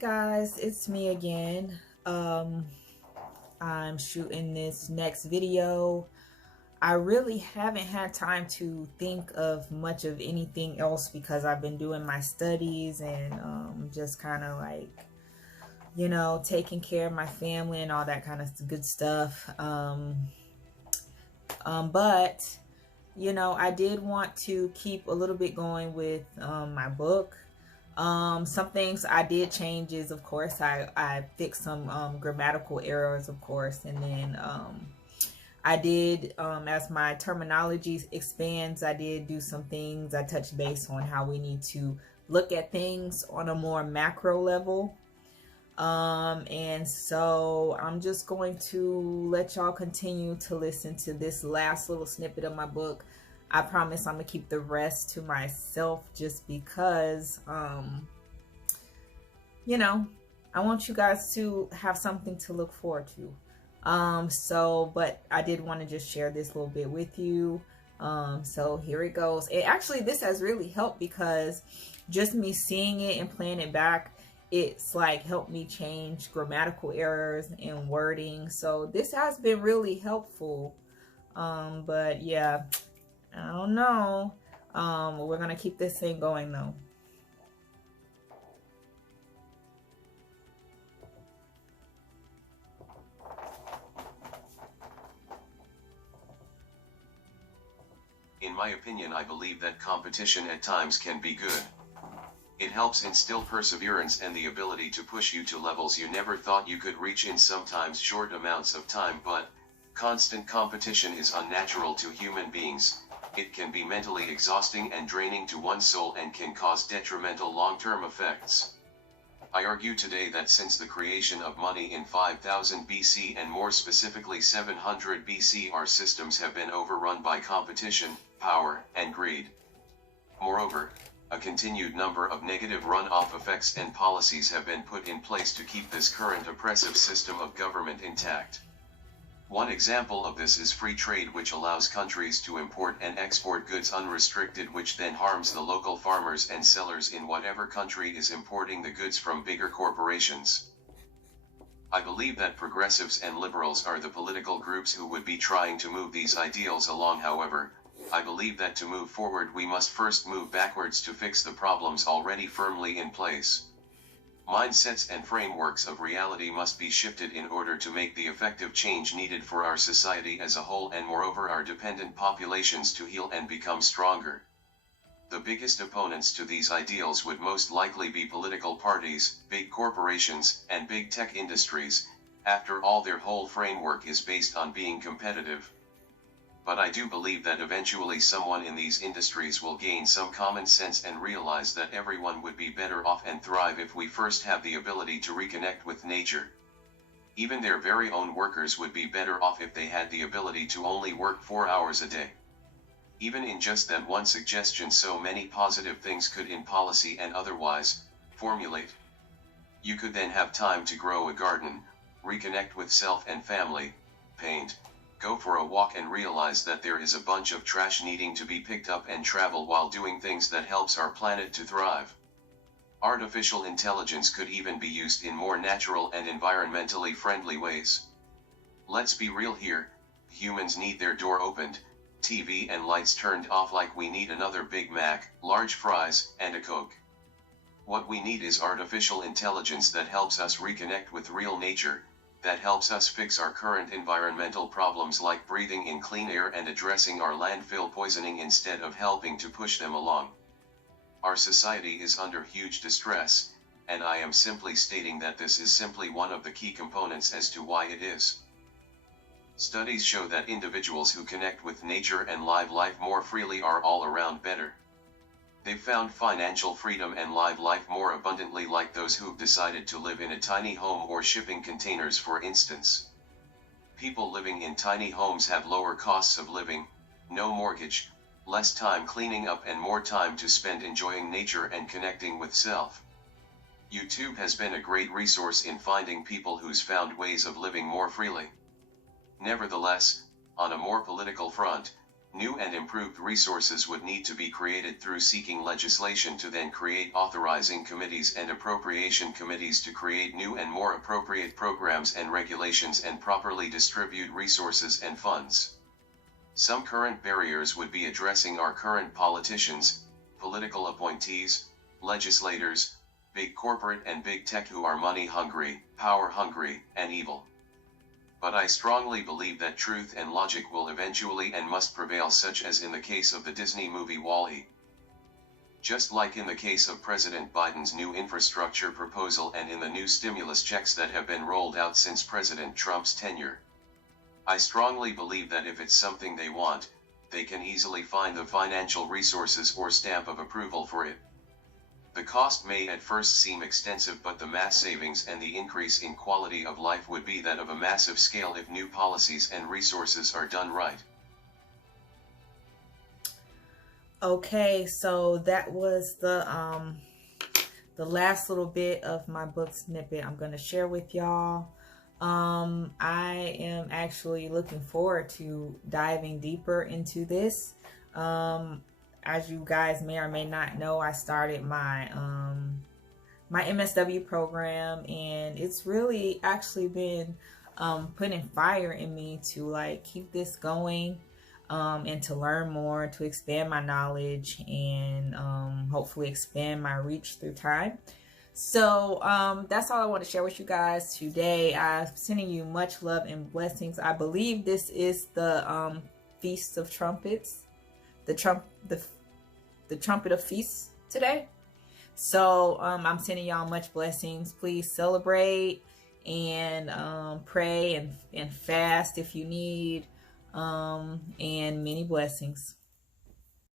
Hey guys, it's me again. I'm shooting this next video. I really haven't had time to think of much of anything else because I've been doing my studies and just kind of like, taking care of my family and all that kind of good stuff. But I did want to keep a little bit going with my book. Some things I did change is, of course, I fixed some grammatical errors, of course, and then I did, as my terminology expands, I did do some things. I touched base on how we need to look at things on a more macro level. And so I'm just going to let y'all continue to listen to this last little snippet of my book. I promise I'm gonna keep the rest to myself just because, I want you guys to have something to look forward to. But I did want to just share this little bit with you. So here it goes. And actually, this has really helped because just me seeing it and playing it back, it's like helped me change grammatical errors and wording. So this has been really helpful. But yeah, I don't know. We're gonna keep this thing going though. In my opinion, I believe that competition at times can be good. It helps instill perseverance and the ability to push you to levels you never thought you could reach in sometimes short amounts of time, but constant competition is unnatural to human beings. It can be mentally exhausting and draining to one's soul and can cause detrimental long-term effects. I argue today that since the creation of money in 5000 BC and more specifically 700 BC, our systems have been overrun by competition, power, and greed. Moreover, a continued number of negative runoff effects and policies have been put in place to keep this current oppressive system of government intact. One example of this is free trade, which allows countries to import and export goods unrestricted, which then harms the local farmers and sellers in whatever country is importing the goods from bigger corporations. I believe that progressives and liberals are the political groups who would be trying to move these ideals along. However, I believe that to move forward we must first move backwards to fix the problems already firmly in place. Mindsets and frameworks of reality must be shifted in order to make the effective change needed for our society as a whole, and moreover our dependent populations to heal and become stronger. The biggest opponents to these ideals would most likely be political parties, big corporations, and big tech industries. After all, their whole framework is based on being competitive. But I do believe that eventually someone in these industries will gain some common sense and realize that everyone would be better off and thrive if we first have the ability to reconnect with nature. Even their very own workers would be better off if they had the ability to only work 4 hours a day. Even in just that one suggestion, so many positive things could, in policy and otherwise, formulate. You could then have time to grow a garden, reconnect with self and family, paint, go for a walk, and realize that there is a bunch of trash needing to be picked up, and travel while doing things that helps our planet to thrive. Artificial intelligence could even be used in more natural and environmentally friendly ways. Let's be real here, humans need their door opened, TV and lights turned off, like we need another Big Mac, large fries, and a Coke. What we need is artificial intelligence that helps us reconnect with real nature, that helps us fix our current environmental problems like breathing in clean air and addressing our landfill poisoning instead of helping to push them along. Our society is under huge distress, and I am simply stating that this is simply one of the key components as to why it is. Studies show that individuals who connect with nature and live life more freely are all around better. They've found financial freedom and live life more abundantly, like those who've decided to live in a tiny home or shipping containers, for instance. People living in tiny homes have lower costs of living, no mortgage, less time cleaning up, and more time to spend enjoying nature and connecting with self. YouTube has been a great resource in finding people who's found ways of living more freely. Nevertheless, on a more political front, New and improved resources would need to be created through seeking legislation to then create authorizing committees and appropriation committees to create new and more appropriate programs and regulations and properly distribute resources and funds. Some current barriers would be addressing our current politicians, political appointees, legislators, big corporate and big tech who are money hungry, power hungry, and evil. But I strongly believe that truth and logic will eventually and must prevail, such as in the case of the Disney movie WALL-E. Just like in the case of President Biden's new infrastructure proposal and in the new stimulus checks that have been rolled out since President Trump's tenure. I strongly believe that if it's something they want, they can easily find the financial resources or stamp of approval for it. The cost may at first seem extensive, but the mass savings and the increase in quality of life would be that of a massive scale if new policies and resources are done right. Okay, so that was the last little bit of my book snippet I'm going to share with y'all. I am actually looking forward to diving deeper into this. As you guys may or may not know, I started my my MSW program, and it's really actually been putting fire in me to like keep this going, and to learn more, to expand my knowledge, and hopefully expand my reach through time. So that's all I want to share with you guys today. I'm sending you much love and blessings. I believe this is the Feast of Trumpets, the Trumpet of Feasts today. So I'm sending y'all much blessings. Please celebrate and pray and fast if you need, and many blessings.